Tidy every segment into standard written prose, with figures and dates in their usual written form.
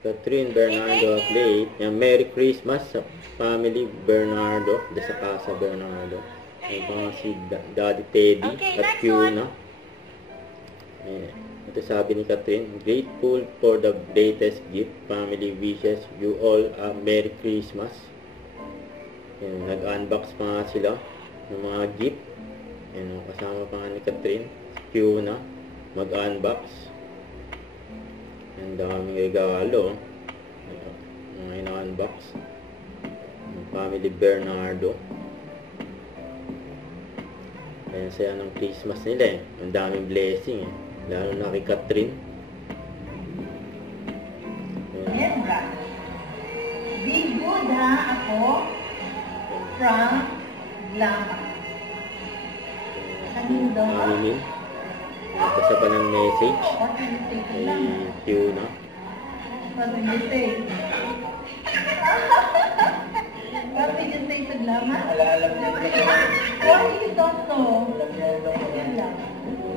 Catherine Bernardo Plate. Merry Christmas sa family Bernardo. Sa Casa Bernardo. Yung mga si Daddy Teddy at Fiona. Ito sabi ni Catherine, grateful for the greatest gift. Family wishes you all a Merry Christmas. Nag-unbox pa nga sila ng mga gift. Kasama pa nga ni Catherine, si Fiona, mag-unbox. Ang daming regalo. Mga ina-unbox. Family Bernardo. Kaya saya ng Christmas nila eh. Ang daming blessing eh. Lalo na kay Catherine. Be good ha ako from Lama. Kanino? Aminin. Basta pa ng message. Kay Fiona. What did you say? What did you say to Lama? Why you don't know?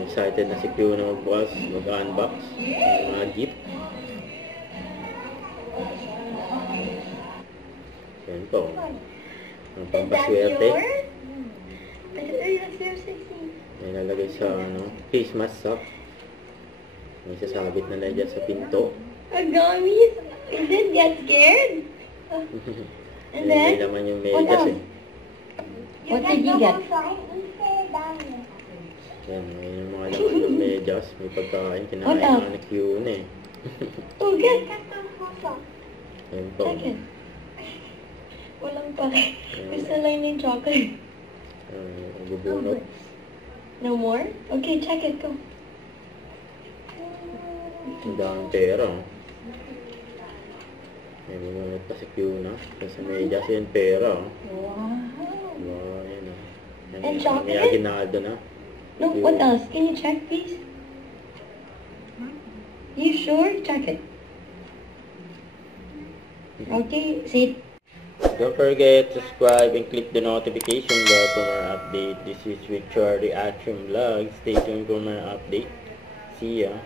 Excited na si Fiona magbukas, mag-unbox ng mga gift. Yan po. Ang pampaswerte. May nalagay sa Christmas sock. May sasabit na lang dyan sa pinto. Gummies? You didn't get scared? And then? May laman yung medyas eh. What did you get? Yan, may mga laman ng medyas. May pagkain. Kinain na ni Fiona eh. Oh, good. Yan po. Check it. Walang pa. Gusto lang yung chocolate. Bubunot. No more? Okay, check it. Go. Ang daming pera. May bubunot pa si Fiona. Sa medyas yung pera. Wow, yan o. And chocolate? May aginaldo na. No, what else? Can you check, please? You sure? Check it. Okay, sit. Don't forget to subscribe and click the notification bell for more update. This is Richard Reaction Vlog. Stay tuned for more update. See ya.